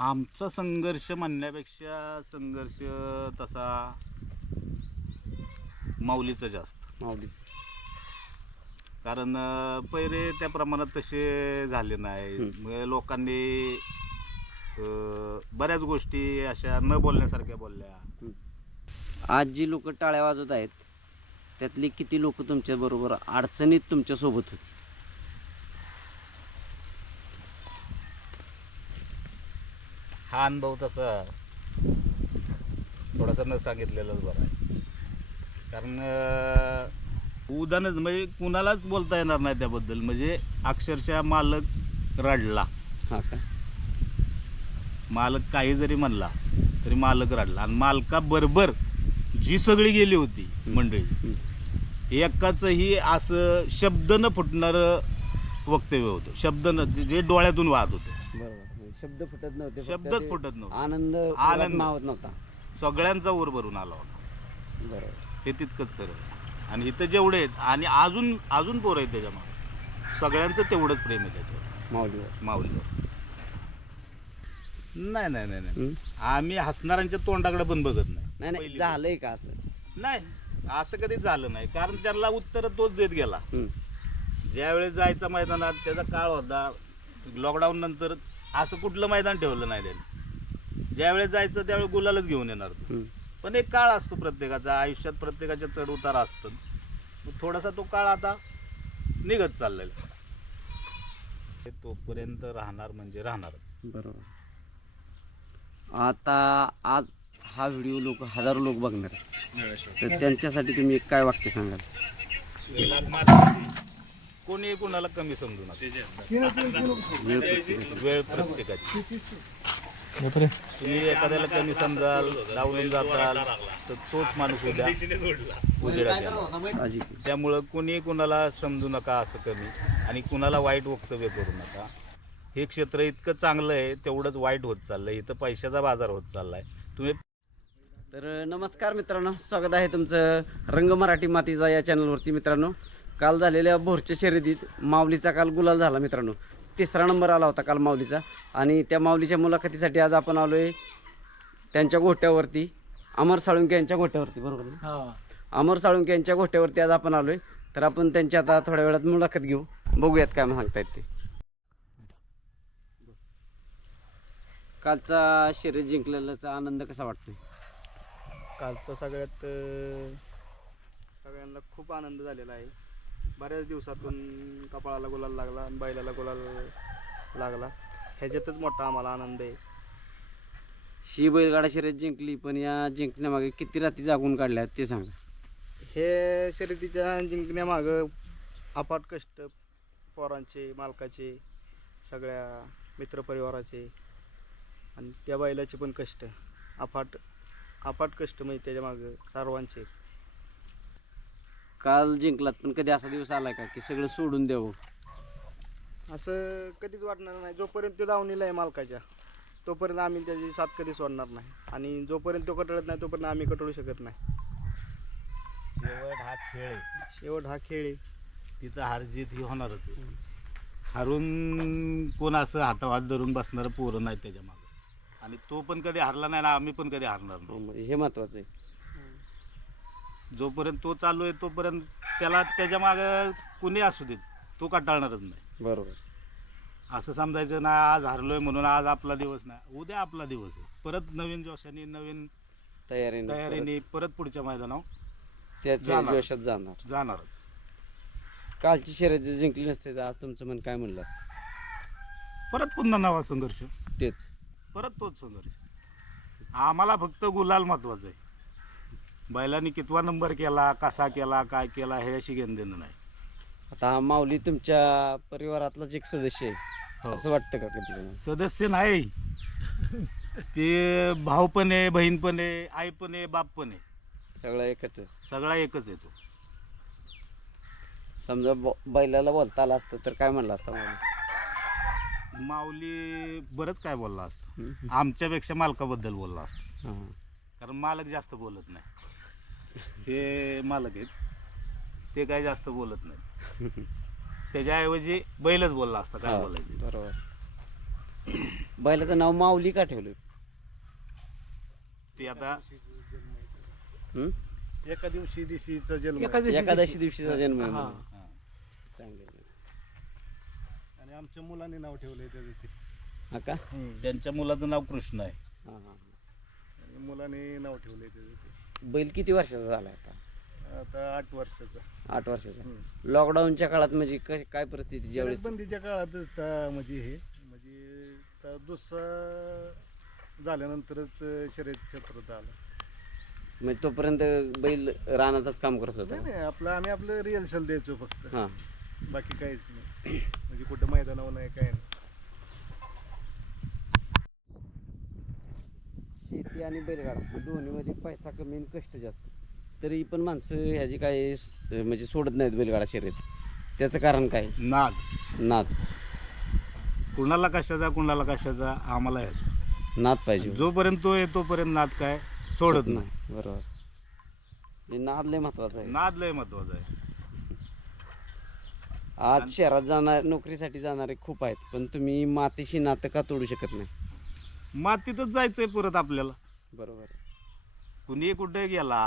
आमचा संघर्ष म्हणण्यापेक्षा संघर्ष तसा माऊलीचा जास्त. माऊली कारण पहिले त्या प्रमाणात तसे झाले नाही. लोकांनी अं, बऱ्याच गोष्टी अशा न बोलण्यासारख्या बोलल्या. आज जी लोक टाळ्या वाजवत आहेत त्यातली किती लोक तुमच्या बरोबर अडचणीत तुमच्यासोबत होती? हा अनुभव तसा थोडासा न सांगितलेलाच बरा आहे. कारण उदाहरणच म्हणजे कुणालाच बोलता येणार नाही त्याबद्दल. म्हणजे अक्षरशः मालक रडला. हा का? मालक काही जरी म्हणला तरी मालक रडला. आणि मालकाबरोबर जी सगळी गेली होती मंडळी. एकाचंही असं शब्द न फुटणारं वक्तव्य होतं. शब्द न जे डोळ्यातून वाहत होतं. बरोबर शब्द फुटत नव्हते फक्त शब्दच ते फुटत नव्हते. आनंद आनंद. मावत नव्हता. सगळ्यांचा ऊर भरून आला होता. बरोबर. हे तितकंच खरं आहे. आणि इथं जेवढे आहेत आणि अजून अजून पोरं आहेत त्याच्यामध्ये सगळ्यांचं तेवढंच प्रेम आहे त्याच्यावर. माऊलीवर. माऊलीवर. नाही नाही नाही नाही? आम्ही हसणाऱ्यांच्या तोंडाकडे पण बघत नाही. नाही नाही पहिली झालंय का असं? नाही असं कधीच झालं नाही. कारण त्याला उत्तर तोच देत गेला. ज्यावेळेस जायचा मैदानात त्याचा काळ होता. लॉकडाऊन नंतर असं कुठलं मैदान ठेवलं नाही त्याने. ज्यावेळेस जायचं त्यावेळेस गुलालच घेऊन येणार तो. पण एक काळ असतो प्रत्येकाचा आयुष्यात प्रत्येकाच्या चढ उतार असतं. मग थोडासा तो काळ आता निघत चाललेला आहे. ते तोपर्यंत राहणार म्हणजे राहणारच. बरोबर. आता आज हा व्हिडिओ लोक हजारो लोक बघणार आहेत. तर त्यांच्यासाठी तुम्ही एक काय वाक्य सांगाल? कोणी कोणाला कमी समजू नका. वेळ प्रत्येकाची. तुम्ही एखाद्याला कमी समजाल डावलून जाताल तर तोच माणूस उद्या. साहजिक. त्यामुळं कोणी कुणाला समजू नका असं कमी आणि कुणाला वाईट वक्तव्य करू नका. हे क्षेत्र इतकं चांगलं आहे तेवढंच वाईट होत चाललंय. इथं पैशाचा बाजार होत चाललाय. तुम्ही तर नमस्कार मित्रांनो स्वागत आहे तुमचं रंग मराठी मातीचा या चॅनलवरती मित्रांनो. काल झालेल्या भोरच्या शर्यतीत माऊलीचा काल गुलाल झाला मित्रांनो. तिसरा नंबर आला होता काल माऊलीचा. आणि त्या माऊलीच्या मुलाखतीसाठी आज आपण आलो आहे त्यांच्या गोट्यावरती अमर साळुंके यांच्या गोट्यावरती बरोबर ना? अमर साळुंके यांच्या गोट्यावरती आज आपण आलो आहे तर आपण त्यांची आता थोड्या वेळात मुलाखत घेऊ. बघूयात काय सांगतायत ते. कालचा शर्यत जिंकलेल्याचा आनंद कसा वाटतोय? कालचा सगळ्यात सगळ्यांना खूप आनंद झालेला आहे. बऱ्याच दिवसातून कपाळाला गुलाल लागला आणि बैलाला गुलाल लागला. ह्याच्यातच मोठा आम्हाला आनंद आहे. ही बैलगाडा शर्यत जिंकली पण या जिंकण्यामागे किती रात्री जागून काढल्या ते सांगा. हे शर्यतीच्या जिंकण्यामागं अफाट कष्ट पोरांचे मालकाचे सगळ्या मित्रपरिवाराचे आणि त्या बैलाचे पण कष्ट. अफाट अफाट कष्ट म्हणजे त्याच्यामागं सर्वांचे. काल जिंकलात पण कधी असा दिवस आलाय का की सगळं सोडून द्यावं? असं कधीच वाटणार नाही. जोपर्यंत तो दावणीला आहे मालकाच्या तोपर्यंत आम्ही त्याची साथ कधी सोडणार नाही. आणि जोपर्यंत तो कटळत नाही तोपर्यंत आम्ही कटळू शकत नाही. शेवट हा खेळ आहे. शेवट हा खेळ आहे. तिथं हार जीत ही होणारच आहे. हारून कोण असं हातावात धरून बसणारं पोरं नाही त्याच्यामागे. आणि तो पण कधी हारला नाही ना आम्ही पण कधी हारणार नाही. हे महत्वाचं आहे. जोपर्यंत तो चालू आहे तोपर्यंत त्याला त्याच्या मागं कुणी असू देत. तो कंटाळणारच नाही. बरोबर. असं समजायचं ना आज हारलोय म्हणून आज आपला दिवस नाही. उद्या आपला दिवस आहे. परत नवीन जोशाने नवीन तयारीने तयारीने परत पुढच्या मैदानावर त्याच्या जाणार. जोशात जाणार. जाणारच. कालची शर्यत जिंकली नसते तर आज तुमचं मन काय म्हणलं असतं? परत पुन्हा नवा संघर्ष. तेच. परत तोच संघर्ष. आम्हाला फक्त गुलाल महत्वाचं आहे. बैलांनी कितवा नंबर केला कसा केला काय केला हे अशी घेणं देणं नाही आता हा माऊली तुमच्या परिवारातलाच एक सदस्य आहे हो. असं वाटतं का कधी कधी? सदस्य नाही ते भाऊ पण आहे बहीण पण आहे आई पण आहे बाप पण आहे सगळं एकच आहे. सगळा एकच आहे तो समजा ब- बैलाला बोलता आलं असतं तर काय म्हणलं असतं माऊली माऊली बरंच काय बोलला असतं. आमच्यापेक्षा मालकाबद्दल बोलला असतं हां. कारण मालक जास्त बोलत नाही हे मालक आहेत ते काय जास्त बोलत नाही त्याच्याऐवजी बैलच बोलला असता काय बोलायचं बरोबर बैलाचं नाव माऊली का ठेवलं ते आता हं? एका दिवशी दिवशीचा जन्म एका आहे. दिवशी- एकादशी दिवशीचा जन्म आहे हा. म्हणून. हा. चांगलं आहे. आणि आमच्या मुलांनी नाव ठेवलंय त्याचं ते हा का त्यांच्या मुलाचं नाव कृष्ण आहे हा, हा. आणि मुलांनी नाव ठेवलंय त्याचं ते बैल किती वर्षाचा झाला आता? आता आठ वर्षाचा. आठ वर्षाचा. लॉकडाऊनच्या काळात म्हणजे कशी काय परिस्थिती ज्यावेळेस बंदीच्या काळातच म्हणजे हे म्हणजे ता दुसरा झाल्यानंतरच शर्यत क्षेत्रात आला. म्हणजे तोपर्यंत बैल रानातच काम करत नाही होता? नाही आपलं आम्ही आपलं रिहर्सल द्यायचो फक्त. हा. बाकी काहीच नाही. म्हणजे कुठं मैदानावर नाही काय नाही. शेती आणि बैलगाडा दोन्हीमध्ये पैसा कमी आणि कष्ट जास्त. तरी पण माणसं ह्याची काय स- म्हणजे सोडत नाहीत बैलगाडा शर्यत. त्याचं कारण काय? नाद. नाद. कुणाला कशाचा कुणाला कशाचा आम्हाला यायचं. नाद पाहिजे. जोपर्यंत तो आहे तोपर्यंत नाद काय? सोडत नाही. बरोबर. हे नाद लय महत्त्वाचा आहे. नाद लय महत्त्वाचा आहे. आज शहरात जाणार नोकरीसाठी जाणारे खूप आहेत पण तुम्ही मातीशी नातं का तोडू शकत नाही? मातीतच जायचंय परत आपल्याला. बरोबर कुणी कुठे गेला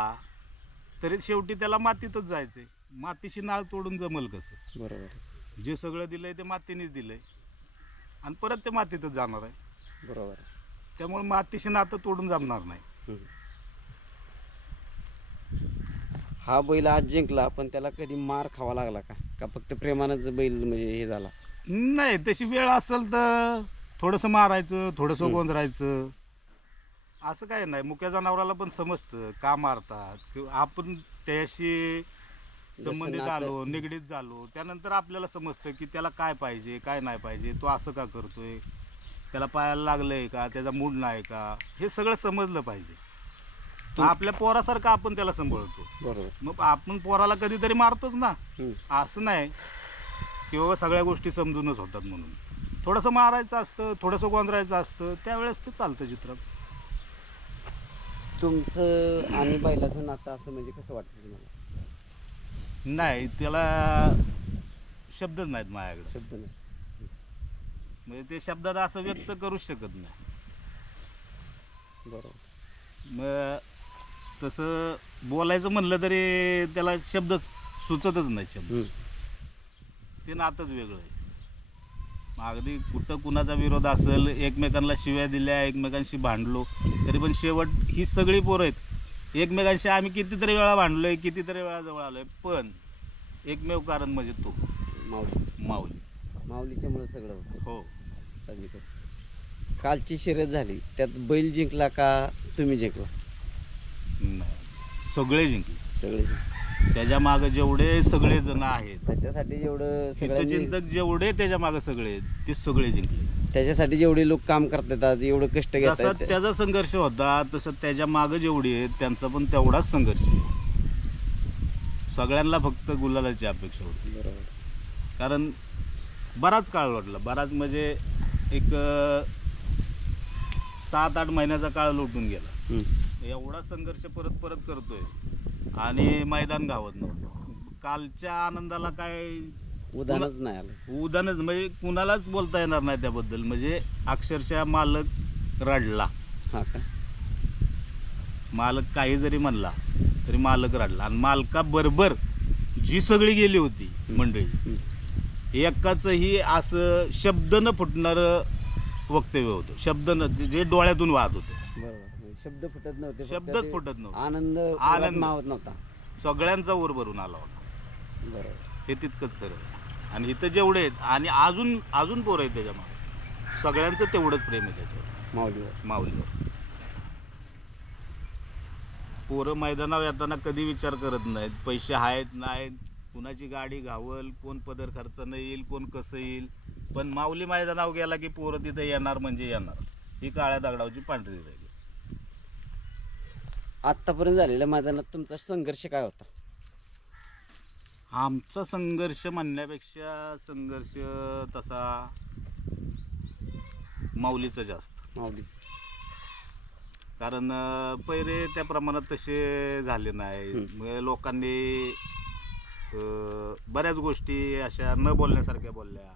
तरी शेवटी त्याला मातीतच जायचंय. मातीशी नाळ तोडून जमल कसं? बरोबर जे सगळं दिलंय ते मातीनेच दिलंय. आणि परत ते मातीतच जाणार आहे. बरोबर त्यामुळे मातीशी नातं तोडून जमणार नाही. हम्म. हा बैल आज जिंकला पण त्याला कधी मार खावा लागला का? का फक्त प्रेमानंच बैल म्हणजे हे झाला? नाही तशी वेळ असेल तर थोडंसं मारायचं थोडंसं. गोंधरायचं असं काय नाही. मुक्या जनावराला पण समजतं का मारतात. किंवा आपण त्याशी संबंधित आलो निगडीत झालो त्यानंतर आपल्याला समजतं की त्याला काय पाहिजे काय नाही पाहिजे तो असं का करतोय? त्याला पायाला लागलंय का? त्याचा मूड नाही का? हे सगळं समजलं पाहिजे. तू- आपल्या पोरासारखं आपण त्याला सांभाळतो. बरोबर. मग आपण पोराला कधीतरी मारतोच ना. असं नाही. की बाबा सगळ्या गोष्टी समजूनच होतात म्हणून. थोडंसं मारायचं असतं थोडंसं गोंधरायचं असतं त्यावेळेस ते चालतं चित्रात तुमचं आणि बैलाचं नातं असं म्हणजे कसं वाटतं तुम्हाला? नाही त्याला शब्दच नाहीत माझ्याकडे. शब्द नाही. म्हणजे ते शब्दात असं व्यक्त करूच शकत नाही. बरोबर. मग तसं बोलायचं म्हणलं तरी त्याला शब्द सुचतच नाही शब्द. ते नातच वेगळं आहे. अगदी कुठं कुणाचा विरोध असेल एकमेकांना शिव्या दिल्या एकमेकांशी भांडलो तरी पण शेवट ही सगळी पोरं आहेत. एकमेकांशी आम्ही कितीतरी वेळा भांडलोय कितीतरी वेळा जवळ आलोय पण एकमेव कारण म्हणजे तो. माऊली. माऊली. माऊलीच्यामुळे सगळं होतं. हो. साहजिकच कालची शर्यत झाली त्यात बैल जिंकला का तुम्ही जिंकला? नाही. सगळे जिंकले. सगळे जिंकले. त्याच्यामागे जेवढे सगळे जण आहेत त्याच्यासाठी जेवढं सगळ्यांनी चिंतक जेवढे त्याच्यामागे सगळे आहेत ते सगळे जिंकले. त्याच्यासाठी जेवढे लोक काम करतात आज एवढं कष्ट जसा घेतात त्याचा संघर्ष होता तसं त्याच्यामागे जेवढी आहेत त्यांचा पण तेवढाच संघर्ष आहे. सगळ्यांना फक्त गुलालाची अपेक्षा होती. बरोबर. कारण बराच काळ लोटला. बराच म्हणजे एक अं, सात आठ महिन्याचा काळ लोटून गेला. हम्म. एवढा संघर्ष परत परत करतोय. आणि मैदान गावत नव्हतं. कालच्या आनंदाला काय उदाहरणच नाही आलं. उदाहरणच म्हणजे कुणालाच बोलता येणार नाही त्याबद्दल. म्हणजे अक्षरशः मालक रडला. हा का? मालक काही जरी म्हणला तरी मालक रडला. आणि मालकाबरोबर जी सगळी गेली होती मंडळी. एकाचंही असं शब्द न फुटणारं वक्तव्य होतं. शब्द न जे डोळ्यातून वाहत होतं. बरोबर शब्द फुटत नव्हते फक्त शब्दच ते फुटत नव्हतं. आनंद आनंद. आनंद मावत नव्हता. सगळ्यांचा वर भरून आला होता. बरोबर. हे तितकंच खरं आहे. आणि इथं जेवढे आहेत आणि अजून अजून पोरं आहेत त्याच्यामागे सगळ्यांचं तेवढंच प्रेम आहे त्याच्यावर. माऊलीवर. माऊलीवर. पोरं मैदानावर येताना कधी विचार करत नाहीत. पैसे आहेत नाहीत. कुणाची गाडी घावल कोण पदर खर्चानं येईल कोण कसं येईल. पण माऊली मैदानावर गेला की पोरं तिथे येणार म्हणजे येणार. ही काळ्या दगडावची पांढरी राहिली आत्तापर्यंत झालेल्या मैदानात तुमचा संघर्ष काय होता? आमचा संघर्ष म्हणण्यापेक्षा संघर्ष तसा माऊलीचा जास्त. माऊली. कारण पहिले त्या प्रमाणात तसे झाले नाही. मग लोकांनी अं, बऱ्याच गोष्टी अशा न बोलण्यासारख्या बोलल्या.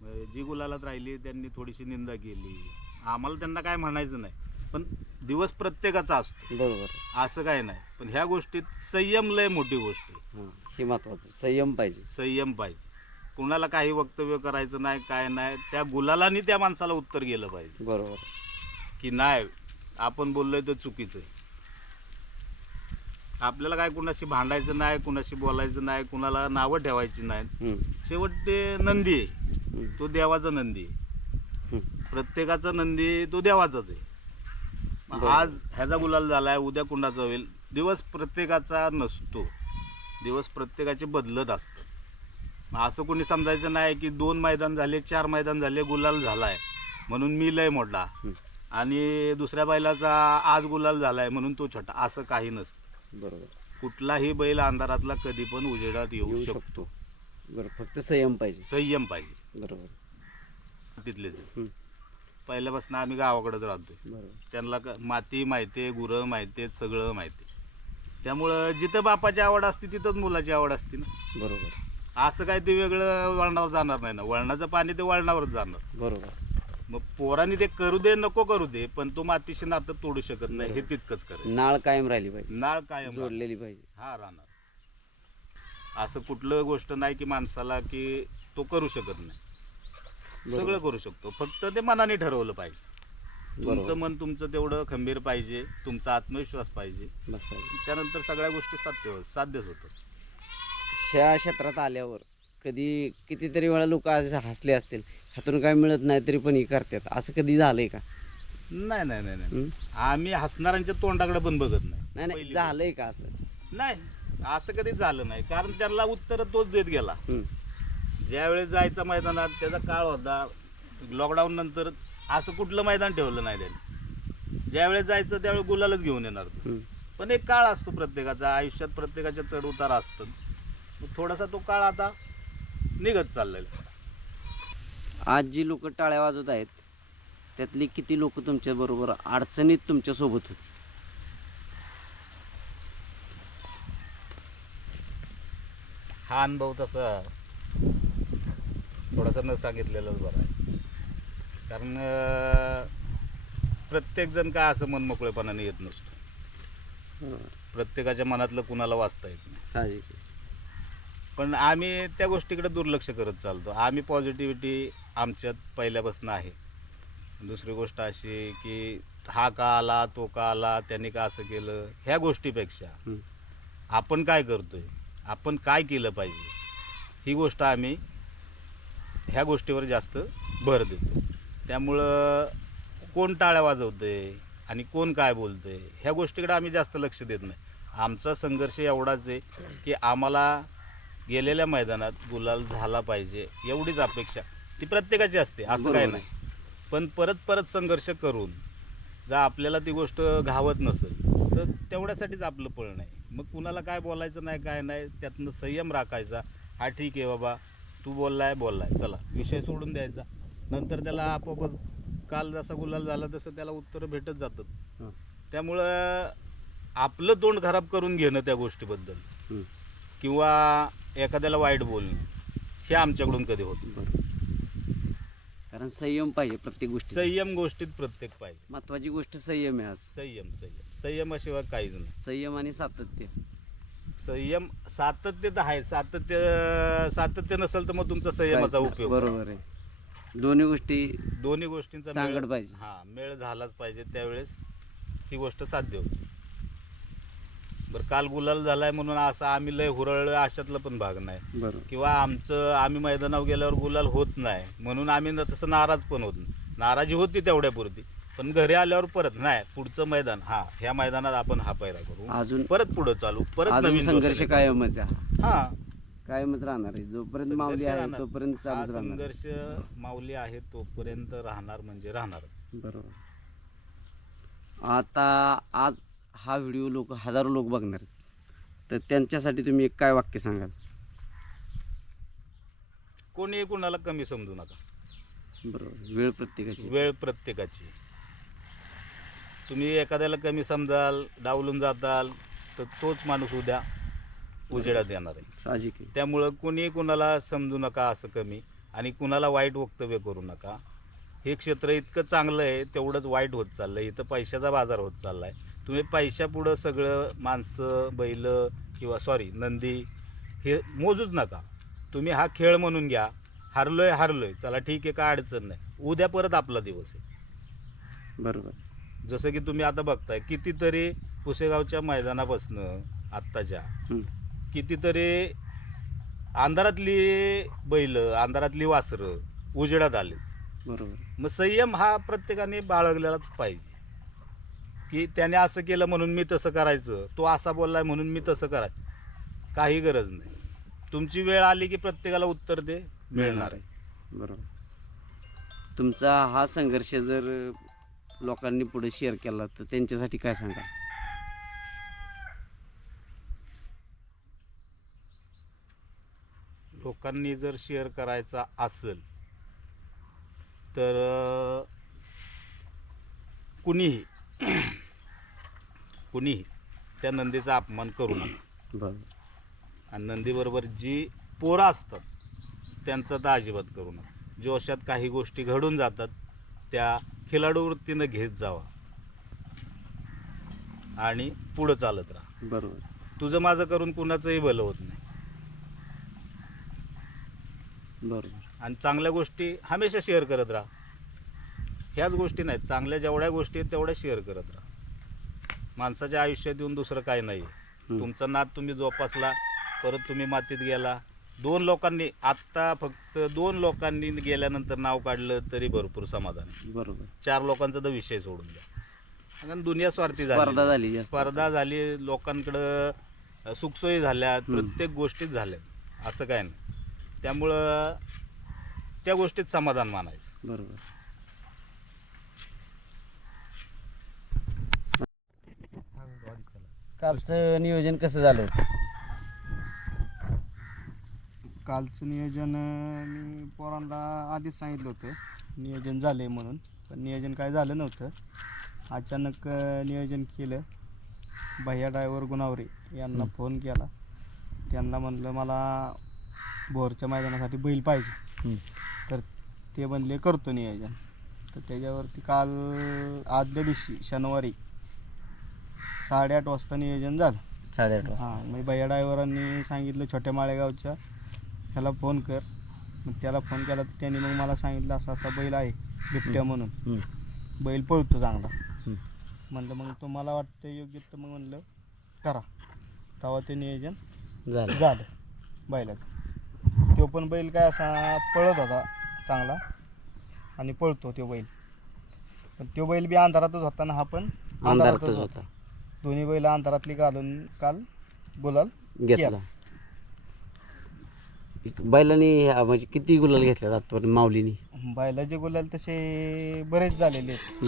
अं, जी गुलालात राहिली त्यांनी थोडीशी निंदा केली. आम्हाला त्यांना काय म्हणायचं नाही. पण दिवस प्रत्येकाचा असतो. बरोबर. असं काय नाही. पण ह्या गोष्टीत संयम लय मोठी गोष्ट आहे. हां हे महत्वाचं. संयम पाहिजे. संयम पाहिजे. कुणाला काही वक्तव्य करायचं नाही काय नाही त्या गुलालानी त्या माणसाला उत्तर गेलं पाहिजे. बरोबर. की नाही आपण बोललोय तर चुकीचं आहे. आपल्याला काय कुणाशी भांडायचं नाही कुणाशी बोलायचं नाही कुणाला नावं ठेवायची नाहीत हम्म, शेवट ते नंदी आहे. हम्म, तो देवाचा नंदी आहे. हम्म. प्रत्येकाचा नंदी तो देवाचाच आहे. मग. आज ह्याचा गुलाल झालाय उद्या कुणाचा होईल. दिवस प्रत्येकाचा नसतो. दिवस प्रत्येकाचे बदलत असतात. मग असं कोणी समजायचं नाही की दोन मैदान झाले चार मैदान झाले गुलाल झालाय. म्हणून मी लय मोठा हम्म. आणि दुसऱ्या बैलाचा आज गुलाल झालाय म्हणून तो छोटा. असं काही नसतं. बरोबर. कुठलाही बैल अंधारातला कधी पण उजेडात येऊ शकतो. बरं फक्त संयम पाहिजे. संयम पाहिजे. बरोबर. तिथले ते हम्म, पहिल्यापासून आम्ही गावाकडेच बरोबर. त्यांना क- माती माहिती आहे गुरं माहिती आहेत सगळं माहिती आहे. त्यामुळं जिथं बापाची आवड असते तिथंच मुलाची आवड असते ना. बरोबर. असं काय ते वेगळं वळणावर जाणार नाही ना. वळणाचं पाणी ते वळणावरच जाणार. बरोबर. मग पोरांनी ते करू दे नको करू दे पण तो मातीशी नातं तोडू शकत नाही हे. तितकंच करेल नाळ कायम राहिली पाहिजे. नाळ कायम राहणार. जोडलेली पाहिजे. हा राहणार. असं कुठलं गोष्ट नाही की माणसाला की तो करू शकत नाही. सगळं करू शकतो. फक्त ते मनाने ठरवलं पाहिजे. तुमचं मन तुमचं तेवढं खंबीर पाहिजे तुमचा आत्मविश्वास पाहिजे. बस त्यानंतर सगळ्या गोष्टी साध्य साध्यच होतात. ह्या क्षेत्रात आल्यावर कधी कितीतरी वेळा लोक असे हसले असतील ह्यातून काय मिळत नाही तरी पण हे करतात. असं कधी झालंय का? नाही नाही नाही नाही? आम्ही हसणाऱ्यांच्या तोंडाकडे पण बघत नाही. नाही नाही. पहिली झालंय का असं? गोष्ट. नाही. असं कधीच झालं नाही. कारण त्याला उत्तर तोच देत गेला. ज्यावेळेस जायचा मैदानात त्याचा काळ होता. लॉकडाऊन नंतर असं कुठलं मैदान ठेवलं नाही त्याने. ज्यावेळेस जायचं त्यावेळेस गुलालच घेऊन येणार. पण एक काळ असतो प्रत्येकाचा. आयुष्यात प्रत्येकाच्या चढ उतार असतं मग थोडासा तो काळ आता निघत चाललेला. आज जी लोक टाळ्या वाजवत आहेत त्यातली किती लोक तुमच्या बरोबर अडचणीत तुमच्यासोबत होती? हा अनुभव तसा. थोडासा न सांगितलेलाच बरा आहे. कारण प्रत्येकजण काय असं मनमोकळेपणाने येत नसतो? प्रत्येकाच्या मनातलं कुणाला वाचता येत नाही. साहजिक आहे. पण आम्ही त्या गोष्टीकडे दुर्लक्ष करत चालतो. आम्ही पॉझिटिव्हिटी आमच्यात पहिल्यापासून आहे. दुसरी गोष्ट अशी की हा का आला तो का आला त्याने का असं केलं ह्या गोष्टीपेक्षा हम्म. आपण काय करतोय? आपण काय केलं पाहिजे? ही गोष्ट आम्ही ह्या गोष्टीवर जास्त भर देतो. त्यामुळं कोण टाळ्या वाजवतंय आणि कोण काय बोलतंय ह्या गोष्टीकडे आम्ही जास्त लक्ष देत नाही. आमचा संघर्ष एवढाच आहे की आम्हाला गेलेल्या मैदानात गुलाल झाला पाहिजे एवढीच अपेक्षा. ती प्रत्येकाची असते असं काय. नाही. पण परत परत संघर्ष करून जर आपल्याला ती गोष्ट घावत नसेल तर तेवढ्यासाठीच आपलं पळणं आहे मग कुणाला काय बोलायचं नाही काय नाही त्यातनं संयम राखायचा. हा ठीक आहे बाबा तू बोललाय बोललाय. चला. विषय सोडून द्यायचा. नंतर त्याला आपोआपच काल जसा गुलाल झाला तसं त्याला उत्तरं भेटत जातात हं. त्यामुळं आपलं तोंड खराब करून घेणं त्या गोष्टीबद्दल. किंवा एखाद्याला वाईट बोलणं. हे आमच्याकडून कधी होत कारण संयम पाहिजे प्रत्येक गोष्टी संयम गोष्टीत प्रत्येक पाहिजे. महत्वाची गोष्ट संयम आहे आज. संयम संयम. संयमाशिवाय काहीच नाही. संयम आणि सातत्य. संयम सातत्य तर आहे. सातत्य सातत्य नसेल तर मग तुमचा संयमाचा. उपयोग. बरोबर आहे. दोन्ही गोष्टी दोन्ही गोष्टींचा सांगड मेळ- पाहिजे. हा मेळ झालाच पाहिजे त्यावेळेस. ती गोष्ट साध्य होते. बरं काल गुलाल झालाय म्हणून असं आम्ही लय हुरळलं अशातला पण भाग नाही. बरोबर. किंवा आमचं आम्ही मैदानावर गेल्यावर गुलाल होत नाही. म्हणून आम्ही न तसं नाराज पण होत नाही. नाराजी होती तेवढ्यापुरती. पण घरी आल्यावर परत नाही पुढचं मैदान हा ह्या मैदानात आपण हा पैरा करू. अजून परत पुढे चालू परत अजून नवीन संघर्ष गोष्टी. कायमच आहे. हा. कायमच राहणार आहे. जोपर्यंत माऊली संघर्ष आहे राहणार. तोपर्यंत हा चालूच राहणार आहे. संघर्ष माऊली आहे तोपर्यंत राहणार म्हणजे राहणारच. बरोबर. आता आज हा व्हिडिओ लोक हजारो लोक बघणार आहेत. तर त्यांच्यासाठी तुम्ही एक काय वाक्य सांगाल? कोणी कुणाला कमी समजू नका. बरोबर. वेळ प्रत्येकाची. वेळ प्रत्येकाची. तुम्ही एखाद्याला कमी समजाल डावलून जाताल तर तोच माणूस उद्या उजेडात येणार आहे. साहजिक आहे. त्यामुळं कोणी कुणाला समजू नका असं कमी आणि कुणाला वाईट वक्तव्य करू नका. हे क्षेत्र इतकं चांगलं आहे तेवढंच वाईट होत चाललं आहे इथं पैशाचा बाजार होत चालला आहे तुम्ही पैशापुढं सगळं माणसं बैल किंवा सॉरी नंदी हे मोजूच नका. तुम्ही हा खेळ म्हणून घ्या. हारलोय हारलोय. चला ठीक आहे काय अडचण नाही. उद्या परत आपला दिवस आहे. बरोबर. जसं की तुम्ही आता बघताय कितीतरी पुसेगावच्या मैदानापासनं आत्ताच्या. कितीतरी अंधारातली बैल अंधारातली वासरं उजेडात आले. बरोबर. मग संयम हा प्रत्येकाने बाळगलेलाच पाहिजे. की त्याने असं केलं म्हणून मी तसं करायचं तो असा बोललाय म्हणून मी तसं करायचं काही गरज नाही. तुमची वेळ आली की प्रत्येकाला उत्तर दे मिळणार आहे. बरोबर. तुमचा हा संघर्ष जर लोकांनी पुढे शेअर केला तर त्यांच्यासाठी काय सांगा? लोकांनी जर शेअर करायचा असेल तर कुणीही कुणीही त्या नंदीचा अपमान करू नका बरोबर आणि नंदीबरोबर जी पोरं असतात त्यांचा तर अजिबात करू नका. जोशात काही गोष्टी घडून जातात त्या खिलाडू वृत्तीनं घेत जावा. आणि पुढं चालत राहा. बरोबर. तुझं माझं करून कुणाचंही भलं होत नाही. बरोबर. आणि चांगल्या गोष्टी हमेशा शेअर करत राहा. ह्याच गोष्टी नाहीत. चांगल्या जेवढ्या गोष्टी आहेत तेवढ्या शेअर करत राहा. माणसाच्या आयुष्यात येऊन दुसरं काय नाही. तुमचा नाद तुम्ही जोपासला परत तुम्ही मातीत गेला दोन लोकांनी आत्ता फक्त दोन लोकांनी गेल्यानंतर नाव काढलं तरी भरपूर समाधान आहे. बरोबर. चार लोकांचा तर विषय सोडून द्या. कारण दुनिया स्वार्थी स्पर्धा झाली झाली जास्त. स्पर्धा झाली लोकांकडं अ, सुखसोयी झाल्यात हं. प्रत्येक गोष्टीत झाल्यात असं काय नाही. त्यामुळं त्या गोष्टीत समाधान मानायचं. बरोबर. कालचं नियोजन कसं झालं होतं? कालचं नियोजन अं, मी पोरांना आधीच सांगितलं होतं. नियोजन झालं आहे म्हणून. पण नियोजन काय झालं नव्हतं. अचानक अं, नियोजन केलं. भैया ड्रायव्हर गुणावरे यांना. फोन केला. त्यांना म्हणलं मला बोरच्या मैदानासाठी बैल पाहिजे. तर ते म्हणले करतो नियोजन. तर त्याच्यावरती काल आदल्या दिवशी शनिवारी साडेआठ वाजता नियोजन झालं. साडेआठ वाजता. हां मग भैया ड्रायव्हरांनी सांगितलं छोट्या माळेगावच्या ह्याला फोन कर. मग त्याला फोन केला तर त्याने मग मला सांगितलं असा असा बैल आहे बिबट्या म्हणून. बैल पळतो चांगला. म्हणलं मग तुम्हाला वाटतं योग्य तर मग म्हणलं करा. तेव्हा ते नियोजन झालं. झालं. बैलाचं. तो पण बैल काय असा पळत होता चांगला आणि पळतो तो बैल. पण तो बैल बी अंधारातच होता ना हा पण. अंधारातच होता. दोन्ही बैल अंधारातली घालून काल गुलाल घेतला. बैलांनी म्हणजे किती गुलाल घेतल्या आतापर्यंत माऊलीनी बैलाचे गुलाल तसे बरेच झालेले आहेत.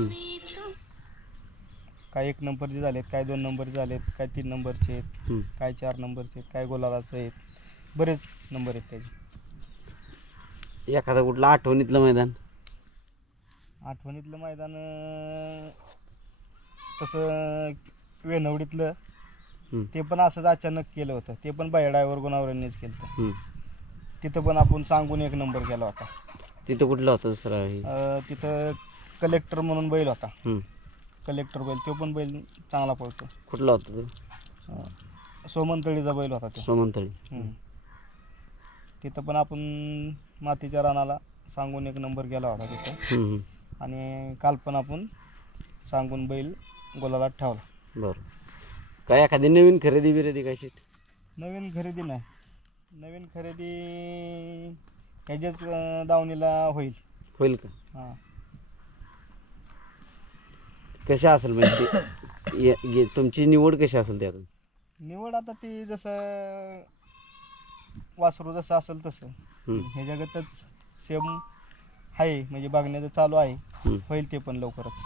काय एक नंबरचे झालेत काय दोन नंबरचे झालेत काय तीन नंबरचे आहेत. काय चार नंबरचे आहेत काय गुलालाचे आहेत बरेच नंबर आहेत त्याचे एखादा कुठलं आठवणीतलं मैदान आठवणीतलं मैदान अं, तसं वेनवडीतलं हं. ते पण असंच अचानक केलं होतं ते पण बाय ड्रायव्हर गुणावरांनीच केलं होतं. तिथं पण आपण सांगून एक नंबर केला होता. तिथं कुठलं होतं दुसरा हे? अं, तिथं कलेक्टर म्हणून बैल होता. कलेक्टर बैल तो पण बैल चांगला पळतो. कुठला होता तो? अं, सोमनतळीचा बैल होता तो. सोमंतळी हम्म. तिथं पण आपण मातीच्या रानाला सांगून एक नंबर गेला होता तिथं. आणि काल पण आपण सांगून बैल गोलाला ठेवला. बरं. काय एखादी नवीन खरेदी बिरेदी काय शेट? नवीन खरेदी नाही. नवीन खरेदी ह्याच्याच अं, दावणीला होईल होईल का हां कशी असेल म्हणजे ते ये- ये- तुमची निवड कशी असेल त्यातून निवड आता ती जसं वासरू जसं असेल तसं हं. हे जगातच सेम आहे म्हणजे बघण्याचं चालू आहे. होईल ते पण लवकरच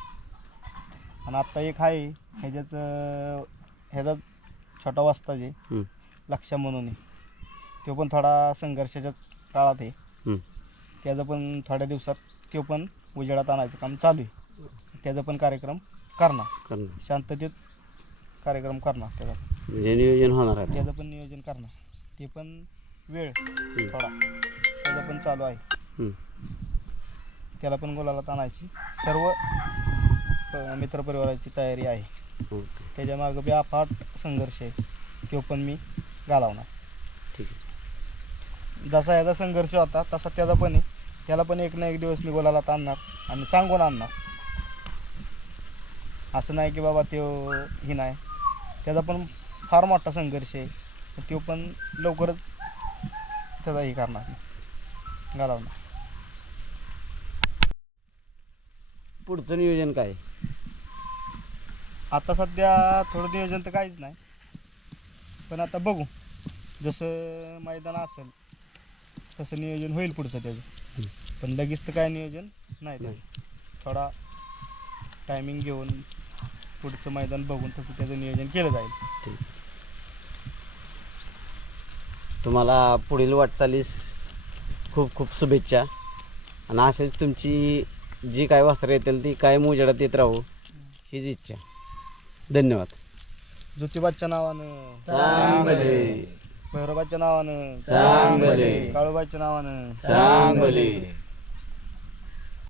आणि आत्ता एक आहे ह्याच्यात अं, ह्याचा छोटा वाजता जे. लक्ष म्हणून आहे. तो पण थोडा संघर्षाच्या काळात आहे. त्याचं पण थोड्या दिवसात तो पण उजेडात आणायचं काम चालू आहे. त्याचा पण कार्यक्रम करणार. करणार. शांततेत कार्यक्रम करणार त्याचा. म्हणजे नियोजन होणार आहे. त्याचं पण नियोजन करणार. ते पण वेळ. थोडा. त्याचं पण चालू आहे. त्याला पण गुलाला आणायची. सर्व अ, मित्रपरिवाराची तयारी आहे. ओके. त्याच्या मागं बी अफाट संघर्ष आहे. तो पण मी घालवणार. ठीक आहे. जसा याचा संघर्ष होता तसा त्याचा पण आहे. त्याला पण एक ना एक दिवस मी गोलाला आणणार आणि सांगून आणणार. असं नाही की बाबा तो ही नाही. त्याचा पण फार मोठा संघर्ष आहे. तो पण लवकरच त्याचा हे करणार घालवणार. पुढचं नियोजन काय? आता सध्या थोडं नियोजन तर काहीच नाही. पण आता बघू. जसं मैदान असेल तसं नियोजन होईल पुढचं त्याचं. पण लगेच तर काय नियोजन नाही त्याचं. थोडा टायमिंग घेऊन पुढचं मैदान बघून तसं त्याचं नियोजन केलं जाईल. तुम्हाला पुढील वाटचालीस खूप खूप शुभेच्छा. आणि असेच तुमची जी काय वस्त्र येतील ती कायम उजेडात येत राहू हीच इच्छा. धन्यवाद. ज्योतिबाच्या नावानं. चांगले. भैरवाच्या नावानं. चांगले. काळूबाच्या नावानं. चांगले.